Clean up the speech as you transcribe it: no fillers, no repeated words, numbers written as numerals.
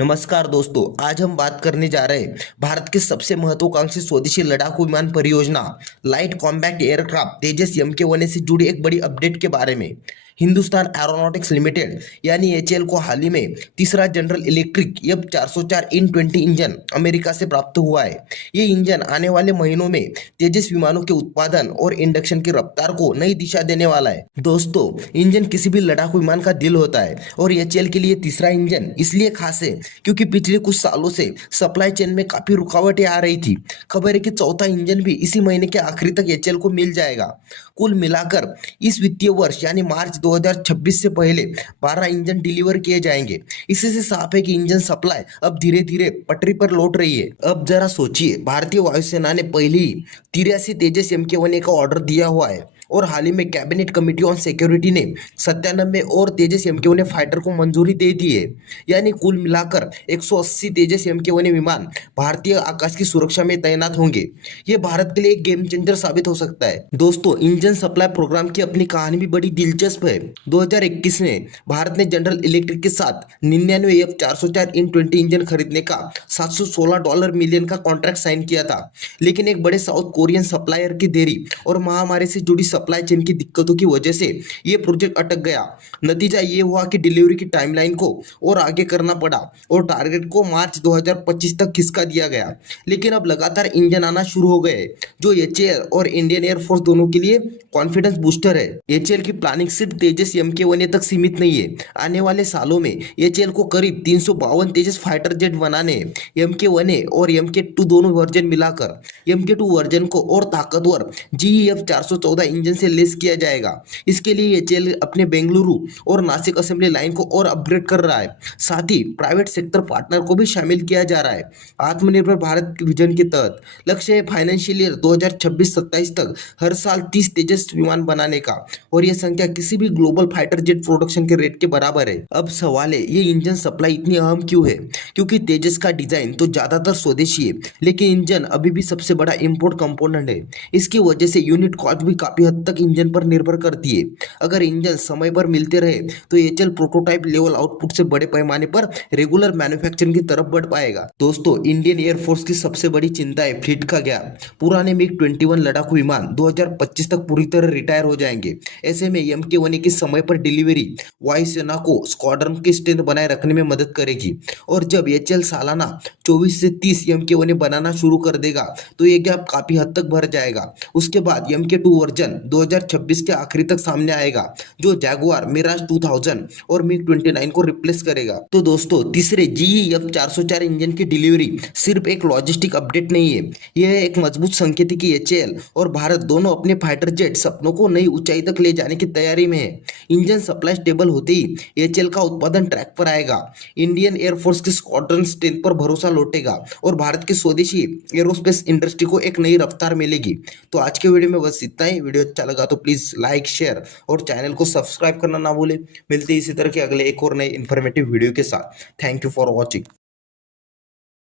नमस्कार दोस्तों, आज हम बात करने जा रहे हैं भारत के सबसे महत्वाकांक्षी स्वदेशी लड़ाकू विमान परियोजना लाइट कॉम्बैट एयरक्राफ्ट तेजस MK1A से जुड़ी एक बड़ी अपडेट के बारे में। हिंदुस्तान एरोनॉटिक्स लिमिटेड यानी HAL को हाल ही में तीसरा general electric F404-20 engine America से प्राप्त हुआ है। ये इंजन आने वाले महीनों में तेजस विमानों के उत्पादन और इंडक्शन की रफ्तार को नई दिशा देने वाला है। दोस्तों, इंजन किसी भी लड़ाकू विमान का दिल होता है और HAL के लिए तीसरा इंजन इसलिए खास है क्योंकि पिछले कुछ सालों से सप्लाई चेन में काफी रुकावटें आ रही थी। खबर है कि चौथा इंजन भी इसी महीने के आखिरी तक HAL को मिल जाएगा। कुल मिलाकर इस वित्तीय वर्ष यानी मार्च 2026 से पहले 12 इंजन डिलीवर किए जाएंगे। इसी से साफ है कि इंजन सप्लाई अब धीरे धीरे पटरी पर लौट रही है। अब जरा सोचिए, भारतीय वायुसेना ने पहले ही 83 तेजस MK1A का ऑर्डर दिया हुआ है और हाल ही में कैबिनेट कमेटी ऑन सिक्योरिटी ने 97 और तेजस MK1A फाइटर को मंजूरी दे दी है। यानी कुल मिलाकर 180 तेजस MK1A विमान भारतीय आकाश की सुरक्षा में तैनात होंगे। ये भारत के लिए एक गेम चेंजर साबित हो सकता है। दोस्तों, इंजन सप्लाई प्रोग्राम की अपनी कहानी भी बड़ी दिलचस्प है। 2021 में भारत ने जनरल इलेक्ट्रिक के साथ 99 F404-20 इंजन खरीदने का $716 मिलियन का कॉन्ट्रैक्ट साइन किया था, लेकिन एक बड़े साउथ कोरियन सप्लायर की देरी और महामारी से जुड़ी सप्लाई चेन की दिक्कतों की वजह से ये प्रोजेक्ट अटक गया। नतीजा ये हुआ कि डिलीवरी की टाइमलाइन को और आगे करना पड़ा और टारगेट को मार्च 2025 तक खिसका दिया गया। लेकिन अब लगातार इंजन आना शुरू हो गए, जो HAL और इंडियन एयरफोर्स दोनों के लिए कॉन्फिडेंस बूस्टर है। HAL की प्लानिंग सिर्फ तेजस MK1A तक सीमित नहीं है। आने वाले सालों में HAL को करीब 352 तेजस फाइटर जेट बनाने हैं। MK1A और MK2 दोनों वर्जन मिलाकर MK2 वर्जन को और ताकतवर GE F414 इंजन से लेस किया जाएगा। इसके लिए HAL अपने बेंगलुरु और नासिक असेंबली लाइन को और अपग्रेड कर रहा है। साथ ही प्राइवेट सेक्टर पार्टनर को भी शामिल किया जा रहा है। आत्मनिर्भर भारत विजन के तहत लक्ष्य है फाइनेंशियल ईयर 2026-27 तक हर साल 30 तेजस विमान बनाने का, और यह संख्या किसी भी ग्लोबल फाइटर जेट प्रोडक्शन के रेट के बराबर है। अब सवाल है, ये इंजन सप्लाई इतनी अहम क्यों है? क्योंकि तेजस का डिजाइन तो ज्यादातर स्वदेशी है, लेकिन इंजन अभी भी सबसे बड़ा इंपोर्ट कंपोनेंट है। इसकी वजह से यूनिट कॉस्ट भी काफी हद तक इंजन पर निर्भर करती है। अगर इंजन समय पर मिलते रहे तो HAL प्रोटोटाइप लेवल आउटपुट से बड़े पैमाने पर रेगुलर मैन्युफैक्चरिंग की तरफ बढ़ पाएगा। दोस्तों, इंडियन एयरफोर्स की सबसे बड़ी चिंता है फ्लीट का गैप। पुराने MiG-21 लड़ाकू विमान 2025 तक पूरी तरह रिटायर हो जाएंगे। ऐसे में MK1A की समय पर डिलीवरी वायुसेना को स्क्वाड्रन की स्ट्रेंथ बनाए रखने में मदद करेगी, और जब HAL सालाना 24 से 30 MK1A बनाना शुरू कर देगा तो ये गैप काफी हद तक भर जाएगा। उसके बाद MK2 वर्जन 2026 के आखिरी तक सामने आएगा, जो जैगुआर मिराज 2000 और MiG-29 को रिप्लेस करेगा। तो दोस्तों, तीसरे GE F404 इंजन की डिलीवरी सिर्फ एक लॉजिस्टिक अपडेट नहीं है, यह एक मजबूत संकेत है कि HAL और भारत दोनों अपने फाइटर जेट सपनों को नई ऊंचाई तक ले जाने की तैयारी में है। इंजन सप्लाई स्टेबल होते ही HAL का उत्पादन ट्रैक पर आएगा, इंडियन एयरफोर्स की स्क्वाड्रन स्ट्रेंथ पर भरोसा लौटेगा और भारत की स्वदेशी एरोस्पेस इंडस्ट्री को एक नई रफ्तार मिलेगी। तो आज के वीडियो में बस इतना ही। वीडियो अच्छा लगा तो प्लीज लाइक, शेयर और चैनल को सब्सक्राइब करना ना भूले। मिलते हैं इसी तरह के अगले एक और नए इन्फॉर्मेटिव वीडियो के साथ। Thank you for watching.